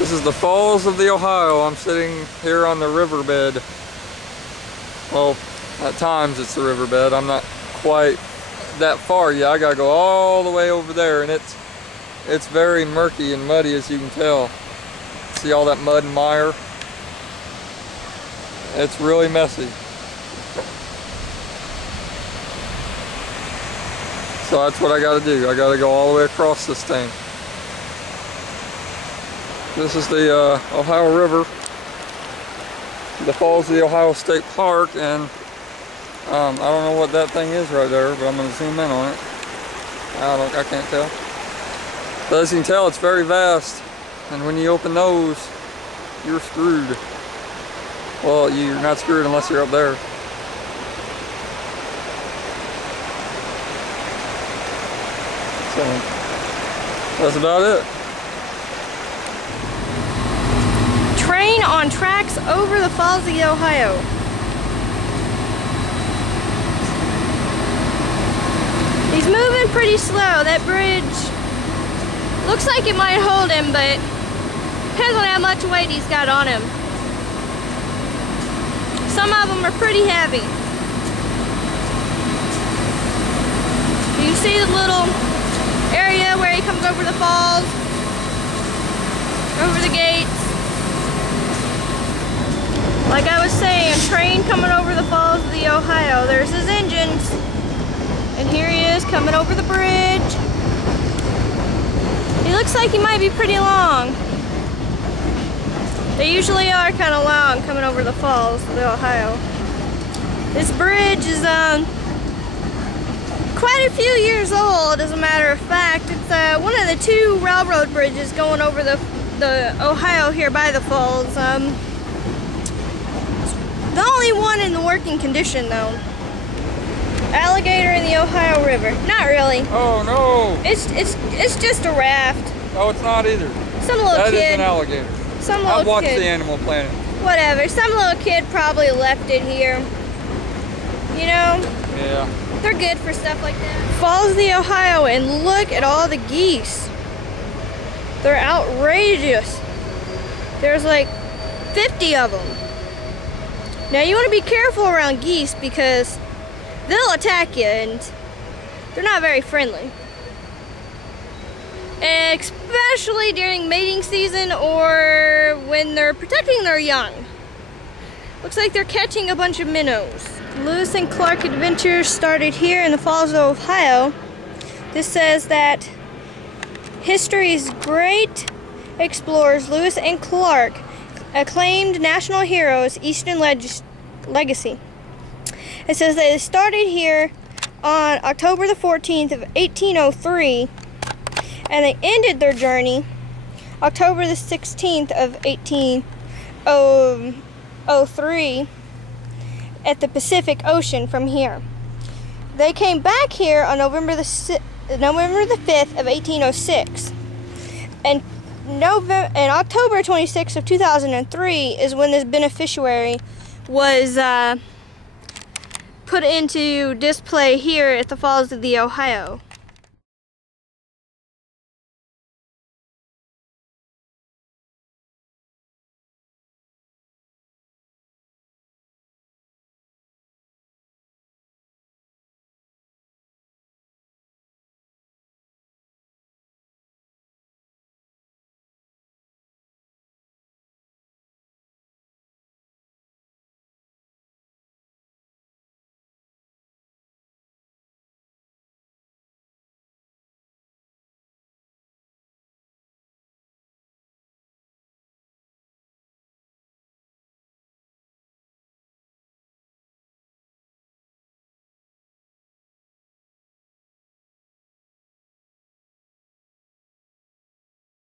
This is the Falls of the Ohio. I'm sitting here on the riverbed. Well, at times it's the riverbed. I'm not quite that far yet. I gotta go all the way over there, and it's very murky and muddy, as you can tell. See all that mud and mire? It's really messy. So that's what I gotta do. I gotta go all the way across this thing. This is the Ohio River, the Falls of the Ohio State Park, and I don't know what that thing is right there, but I'm going to zoom in on it. I can't tell. But as you can tell, it's very vast, and when you open those, you're screwed. Well, you're not screwed unless you're up there. So, that's about it. Train on tracks over the Falls of the Ohio. He's moving pretty slow. That bridge looks like it might hold him, but depends on how much weight he's got on him. Some of them are pretty heavy. You see the little area where he comes over the falls, over the gates. Like I was saying, train coming over the Falls of the Ohio. There's his engines. And here he is coming over the bridge. He looks like he might be pretty long. They usually are kind of long coming over the Falls of the Ohio. This bridge is quite a few years old, as a matter of fact. It's one of the two railroad bridges going over the Ohio here by the falls. The only one in the working condition, though. Alligator in the Ohio River. Not really. Oh no! It's just a raft. No, it's not either. Some little That kid. is an alligator. Some little I've watched kid. the Animal Planet. Whatever. Some little kid probably left it here. You know? Yeah. They're good for stuff like that. Falls of the Ohio, and look at all the geese. They're outrageous. There's like 50 of them. Now you want to be careful around geese because they'll attack you and they're not very friendly. Especially during mating season or when they're protecting their young. Looks like they're catching a bunch of minnows. Lewis and Clark Adventures started here in the Falls of Ohio. This says that history's great explorers Lewis and Clark, acclaimed national heroes, Eastern Legacy. It says that it started here on October the 14th of 1803, and they ended their journey October the 16th of 1803 at the Pacific Ocean from here. They came back here on November the 5th of 1806, and October 26th of 2003 is when this beneficiary was put into display here at the Falls of the Ohio.